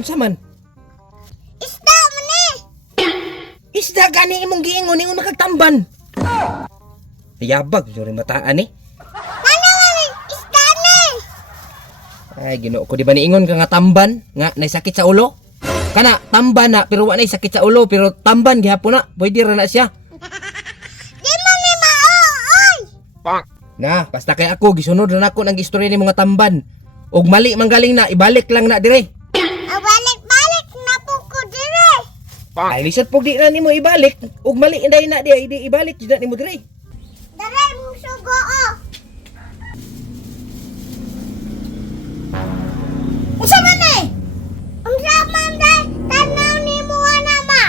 Unsa man? Isda man ni. Isda gani imong giingon ingon nakagtamban. Yabag jud bataan ni. Ano man isda ni? Ay Ginoo ko di ba niingon ka nga tamban nga naisakit sa ulo? Kana tamban na pero wa na sakit sa ulo pero tamban gihapon na. Pwede ra na siya. Di man ni maoy. Na, basta kay ako gisunod na ako ng istorya ni mga tamban. Og mali man galing na ibalik lang na dire. Balik-balik na po ko dire. Ay lisod pug di na nimo ibalik. Og mali inday na di ibalik jud na nimo dire. Dere mo sugo oh. Unsa man ni? Unsa man day tanaw ni mo ana ma?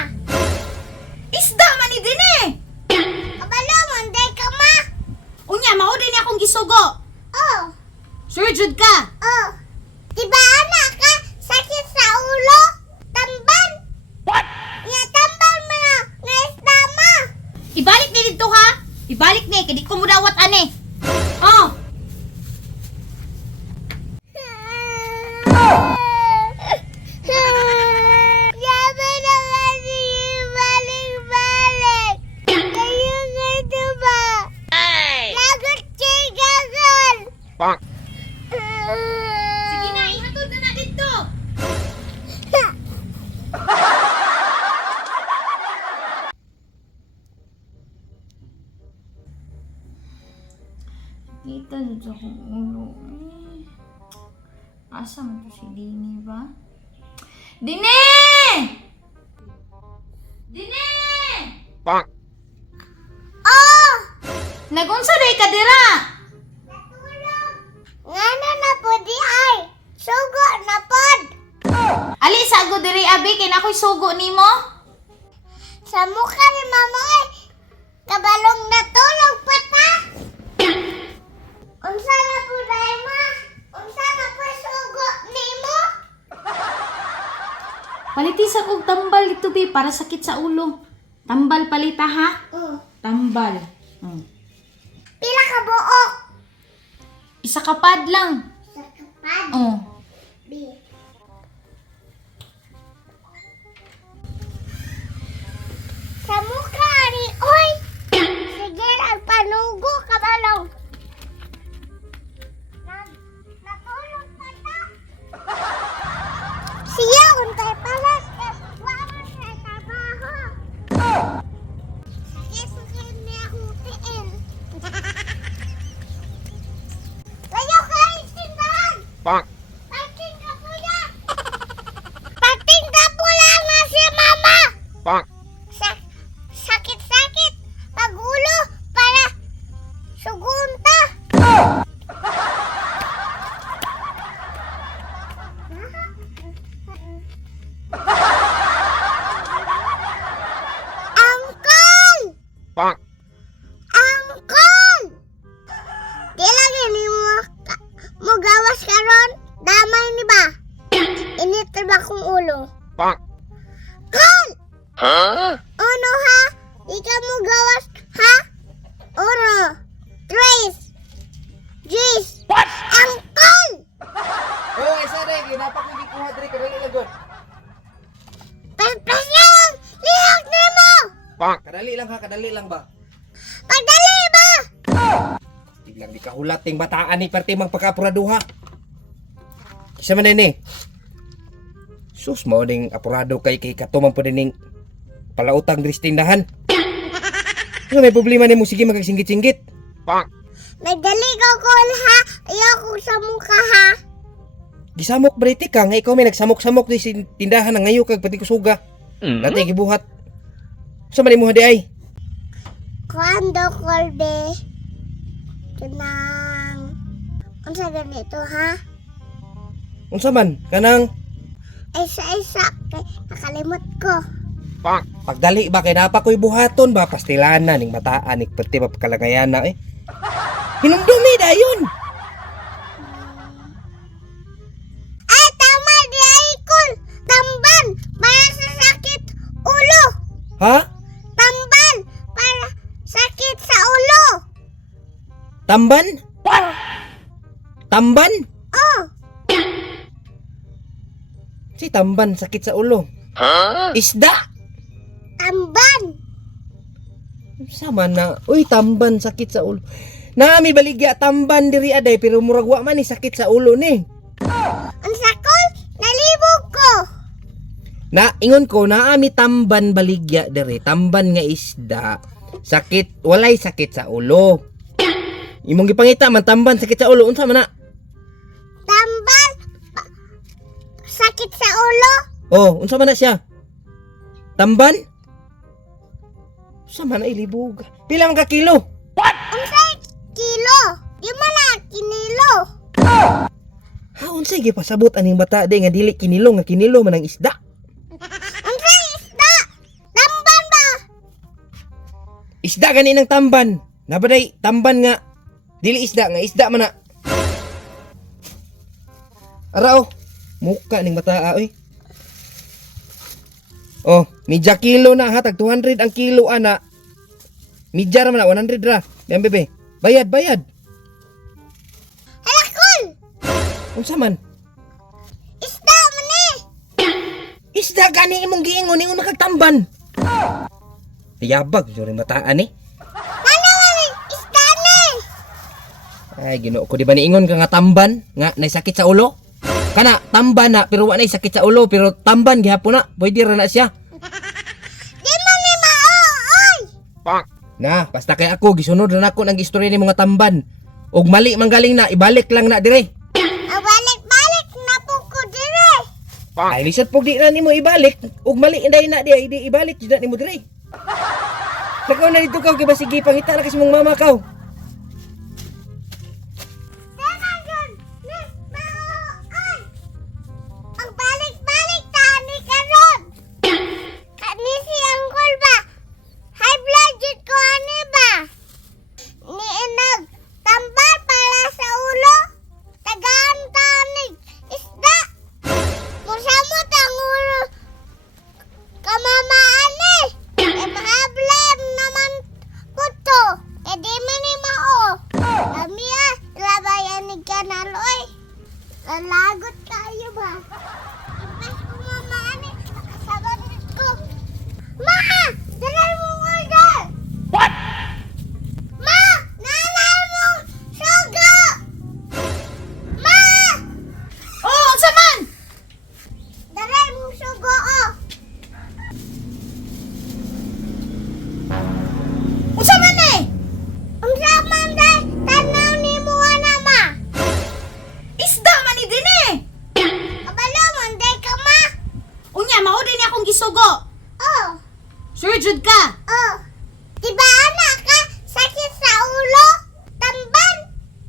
Isda man ni dinhi. Kabalo man day ka ma. Unya mao din akong gisugo. Oh. Sure jud ka. Oh. Diba ana ka sakit sa ulo? Tamban. What? Ya tamban mo na nga isda ma. Ibalik ni dito ha. Ibalik ni kay di ko mudawat ani. Oh, Sabi naman sige balik-balik. Kayo nga diba? Lagot chigagon. sige na ihatod na na dito. Kita dito akong ulo. Asa man to si Dini ba? Dini! Dini! Oh! Nagunsa day ka dira? Ngano na po di ay? Sugo na pod. Ali sago diri abi kay nakoy sugo nimo. Sa mukha ni mamoy. Kabalong natulog pa ta. Unsa na po day ma? Unsa na po sugo nimo? Palitisan og tambal dito bi para sakit sa ulo. Tambal palita ha? Tambal. Pila ka buok? Isa kapad lang. Sa kapad. Oh. B. Sa mukha ni oy. Sige ang panugo kabalong. Natulog pa ta. Siya untay pala. Wawan sa trabaho. Sige niya akong tiin. Layo ka tindahan. Parking ka po yan. Parking ka po lang na si mama. Sakit-sakit. Pagulo para sugunta. Angkol! Angkol! Di lagi ni mo gawas karon. Damay ni ba? Init ba kong ulo? Kol! Ano ha? Di ka mo gawas ha? Oro. Trace. Jis. Angkol! Oh, isa rin ginapak ni gikuha dire kadali lang gud. Paspas lang! Lihok na mo! Kadali lang ba? Pagdali ba? Tiglang di kahulating bataan ni perti mang pagkaapuraduha. Kisa man ni. Sus mao ding apurado kay katumang po dining palautang diri sa tindahan. Ano may problema nimo sige magsinggit-singgit. Nagdali ko kol ha. Ayoko sa mukha ha. Gisamok brete ka nga ikaw may nagsamok-samok di sa tindahan nga ngayo kag pati kusuga. Dati gibuhat. Sa man mo di ay? Kuando kolbe. Kanang. Unsa ganito ha? Unsa man kanang Isa-isa. Kay nakalimot ko. pagdali ba kay napa ko'y buhaton ba pastilana ning bataan ning pati pagkalagayan na eh. Hinumdumi dayon. Ay, tama di ay kol. Tamban. Para sa sakit ulo. Ha? Tamban. Para sakit sa ulo. Tamban? Tamban? Oh. Si tamban sakit sa ulo. Isda. Tamban. Sama na. Uy, tamban sakit sa ulo. Nami baligya tamban diri aday pero murag wa man ni sakit sa ulo ni. Ang sakol, nalibog ko. Na ingon ko naami tamban baligya diri, tamban nga isda. Sakit, walay sakit sa ulo. Imong gipangita man tamban sakit sa ulo unsa man na? Tamban. Sakit sa ulo. Oh, unsa man na siya? Tamban? Unsa man na ilibog? Pila man ka kilo? Unsay kilo? Di man na kinilo. Ha, unsay gipasabot aning bata di nga dili kinilo nga kinilo man ang isda? Unsay isda? Tamban ba? Isda gani ng tamban. Nabaday tamban nga dili isda nga isda man na. Araw, muka ning bata oy. Oh, midya kilo na ha, tag 200 ang kilo ana. Midya ra man na 100 ra. Yan bebe. Bayad, bayad. Halakol. Unsa man? Isda man eh. Isda gani imong giingon ingon nakagtamban. Tiyabag jud bataan ni. Ano man isda ni? Ay, Ginoo ko di ba niingon ka nga tamban nga naisakit sa ulo? Kana tamban na pero wa nay sakit sa ulo pero tamban gihapon na. Pwede ra na siya. Di man ni maooy. Na, basta kay ako gisunod na nako nang istorya ni mga tamban. Og mali man galing na ibalik lang na dire. Balik-balik na po ko dire. Ay lisod pug di na nimo ibalik. Og mali inday na di di ibalik jud na nimo dire. Lakaw na dito ka kay ba sige pangita na kasi mong mama kaw. Tama yun. Ni maooy. Ang balik-balik ta ni karon. Kani si Uncle ba? High blood jud ko ani ba? Ni inag tambal para sa ulo. Tagaan tanig isda. Musamot ang ulo. Kamamaan eh. E mahablem naman po to. E di man ni mao. Kami labayan ni Kanaloy. Lalagot kayo ba? Ibas ko mamaan eh. Nakasagot ko. Ma! Dalal mo order! What? Ma! Nanay mo! Sugo! Ma! Oh, unsa man? Dalal mo sugo oh! Unsa man eh? Ang saman day, tanaw ni mo na ma! Isda man ni din eh. Kabalo man day ka ma! Unya, mao din akong gisugo. Oh! Sure jud ka. Oh! Diba anak ka? Sakit sa ulo? Tamban?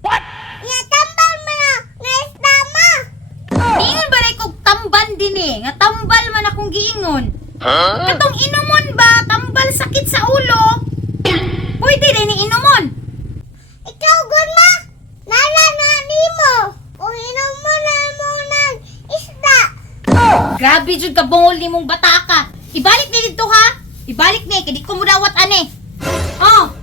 What? Ya tamban mo na! Nga isda ma! Giingon ba ray kog tamban din eh. Nga tambal man akong giingon. Katong inumon ba, tambal sakit sa ulo. Pwede din ni inumon. Ikaw gun ma! Nala na nimo! Kung inom mo na mo ng isda! Grabe jud ka bungol nimong bata ka. Ibalik ni dito ha. Ibalik ni kay di ko mudawat ani. Oh,